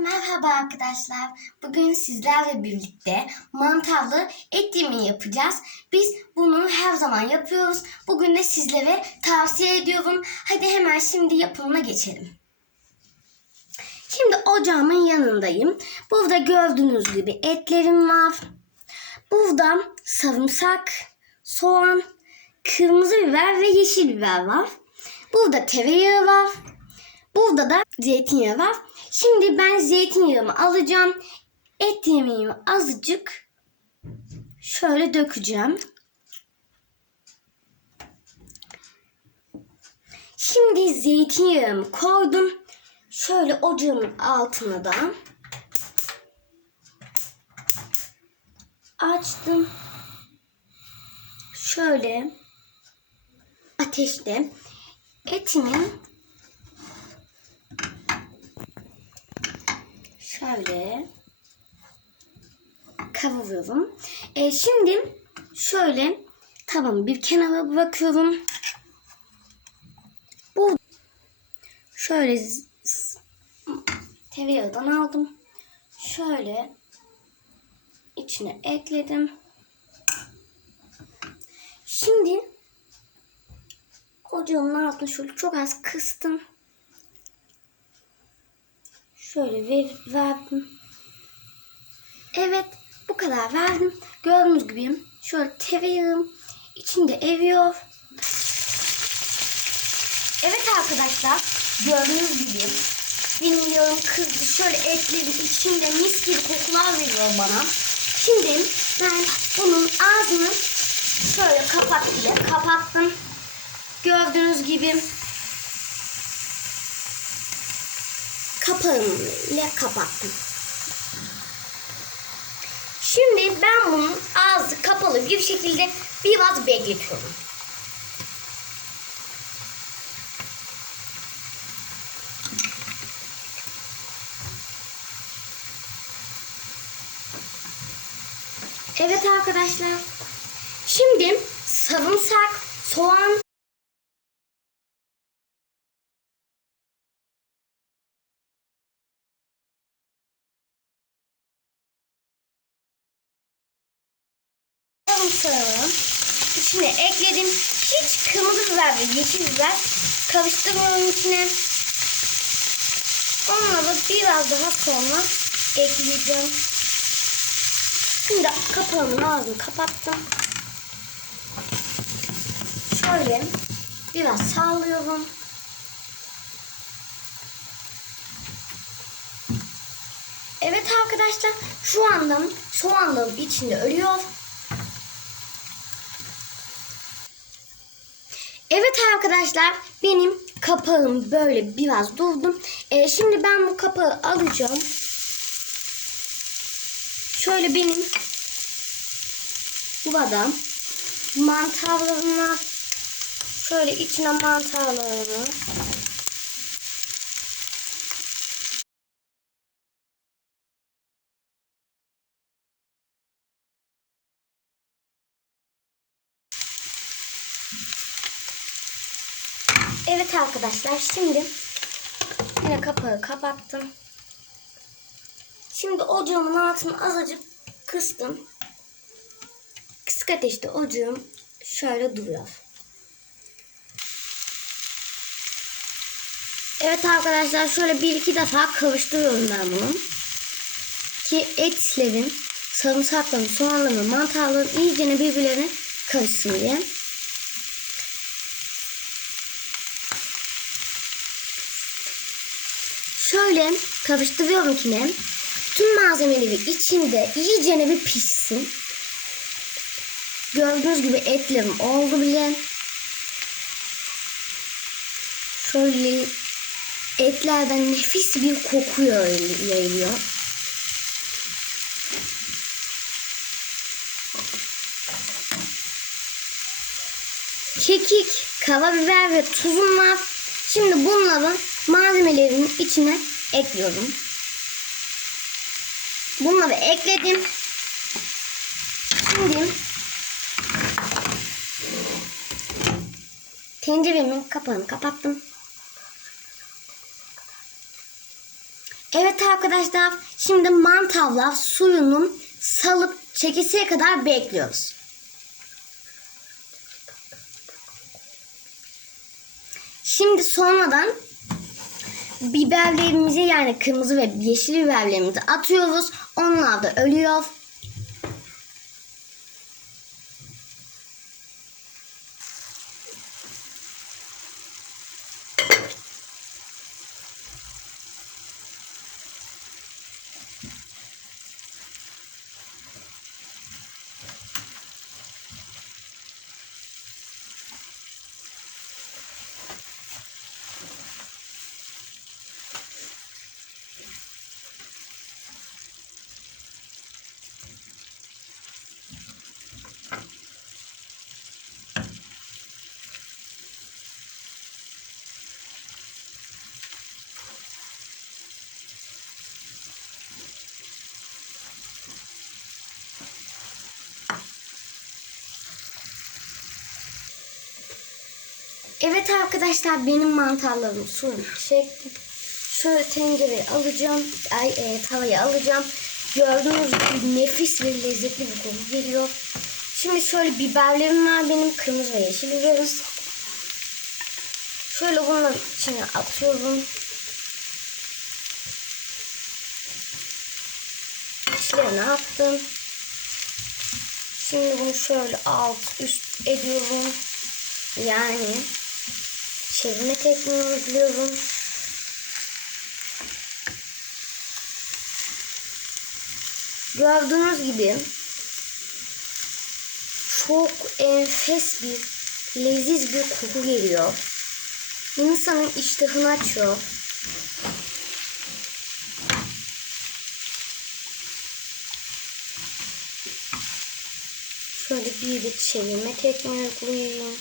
Merhaba arkadaşlar. Bugün sizlerle birlikte mantarlı et yemeği yapacağız. Biz bunu her zaman yapıyoruz. Bugün de sizlere tavsiye ediyorum. Hadi hemen şimdi yapımına geçelim. Şimdi ocağımın yanındayım. Burada gördüğünüz gibi etlerim var. Burada sarımsak, soğan, kırmızı biber ve yeşil biber var. Burada tereyağı var. Burada da zeytinyağı var. Şimdi ben zeytinyağımı alacağım. Et yemeğimi azıcık şöyle dökeceğim. Şimdi zeytinyağımı koydum. Şöyle ocağımın altına da açtım. Şöyle ateşte etimin şöyle kavuruyorum. E, şimdi şöyle tamam bir kenara bırakıyorum. Bu şöyle tereyağından aldım. Şöyle içine ekledim. Şimdi ocağımın altını şöyle çok az kıstım. Şöyle ver, verdim. Evet bu kadar verdim. Gördüğünüz gibi şöyle tereyağım içinde eriyor. Evet arkadaşlar gördüğünüz gibi yağım kızdı. Şöyle etlerin içinde mis gibi kokular veriyor bana. Şimdi ben bunun ağzını şöyle kapat diye kapattım. Gördüğünüz gibi kapağımla kapattım. Şimdi ben bunun ağzı kapalı bir şekilde biraz bekletiyorum. Evet arkadaşlar. Şimdi sarımsak, soğan sarımsağını içine ekledim. Hiç kırmızı biber ve yeşil biber karıştırmıyorum içine. Onları biraz daha sonra ekleyeceğim. Şimdi kapağımın ağzını kapattım. Şöyle biraz sallıyorum. Evet arkadaşlar şu anda soğanlarım içinde ölüyor. Evet arkadaşlar benim kapağım böyle biraz durdum. Ee, şimdi ben bu kapağı alacağım. Şöyle benim burada mantarlarına şöyle içine mantarlarını Evet arkadaşlar şimdi yine kapağı kapattım. Şimdi ocağımın altını azıcık kıstım. Kısık ateşte ocağım şöyle duruyor. Evet arkadaşlar şöyle bir iki defa karıştırıyorum ben bunu. Ki etlerin, sarımsakların, soğanların, mantarların iyicene birbirlerine karışsın diye. Şöyle karıştırıyorum yine. Tüm malzemeleri içinde iyicene bir pişsin. Gördüğünüz gibi etlerim oldu bile. Şöyle etlerden nefis bir koku yayılıyor. Kekik, karabiber ve tuzum var. Şimdi bunları malzemelerin içine ekliyorum. Bunları ekledim. Şimdi tenceremin kapağını kapattım. Evet arkadaşlar şimdi mantarlar suyunu salıp çekesiye kadar bekliyoruz. Şimdi sonradan biberlerimizi yani kırmızı ve yeşil biberlerimizi atıyoruz. Onlar da ölüyor. Evet arkadaşlar benim mantarlarım suyunu çektim. Şöyle tencereyi alacağım. Ay, e, tavayı alacağım. Gördüğünüz gibi nefis ve lezzetli bir koku geliyor. Şimdi şöyle biberlerim var benim. Kırmızı ve yeşil biberiz. Şöyle bunları içine atıyorum. İçlerine attım. Şimdi bunu şöyle alt üst ediyorum. Yani çevirme tekniğini uyguluyorum. Gördüğünüz gibi çok enfes bir, leziz bir koku geliyor. İnsanın iştahını açıyor. Şöyle bir de çevirme tekniği uygulayayım.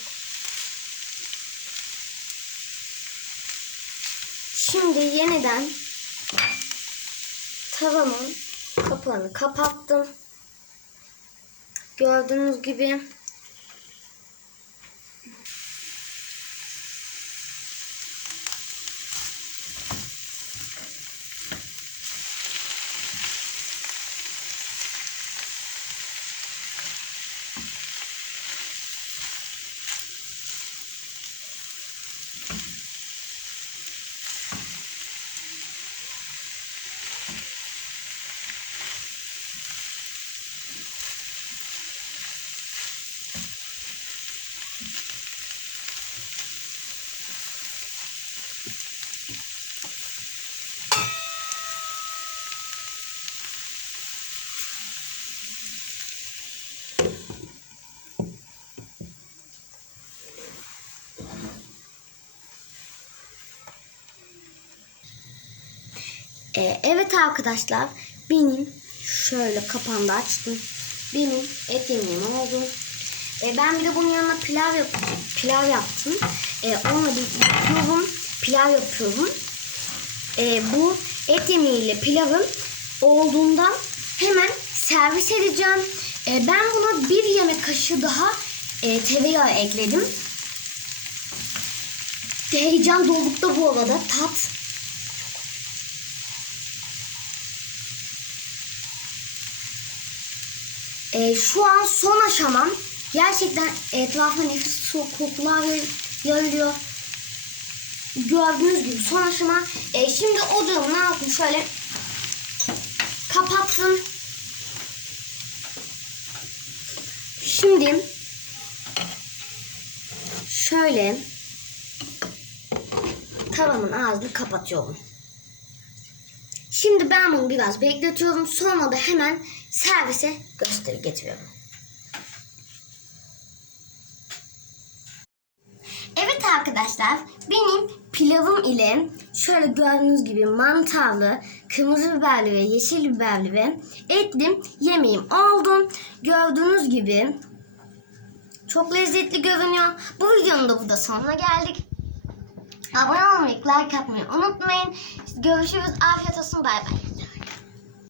Şimdi yeniden tavamın kapağını kapattım. Gördüğünüz gibi Ee, evet arkadaşlar benim şöyle kapağını da açtım. Benim et yemeğim oldu. Ee, ben bir de bunun yanına pilav yap pilav yaptım. Ee, onunla yapıyorum. Pilav yapıyorum. Ee, bu et yemeğiyle pilavın olduğundan hemen servis edeceğim. Ee, ben buna bir yemek kaşığı daha e, tereyağı ekledim. Heyecan dolukta bu arada tat. Ee, şu an son aşamam. Gerçekten etrafa nefis kokular yayılıyor. Gördüğünüz gibi son aşama. Ee, şimdi ocağımı ne yaptım şöyle kapattım. Şimdi şöyle tavamın ağzını kapatıyorum. Şimdi ben bunu biraz bekletiyorum. Sonra da hemen servise gösteri getiriyorum. Evet arkadaşlar benim pilavım ile şöyle gördüğünüz gibi mantarlı, kırmızı biberli ve yeşil biberli ve etli yemeğim oldu. Gördüğünüz gibi çok lezzetli görünüyor. Bu videonun da burada sonuna geldik. Abone olmayı, like atmayı unutmayın. Görüşürüz. Afiyet olsun. Bay bay.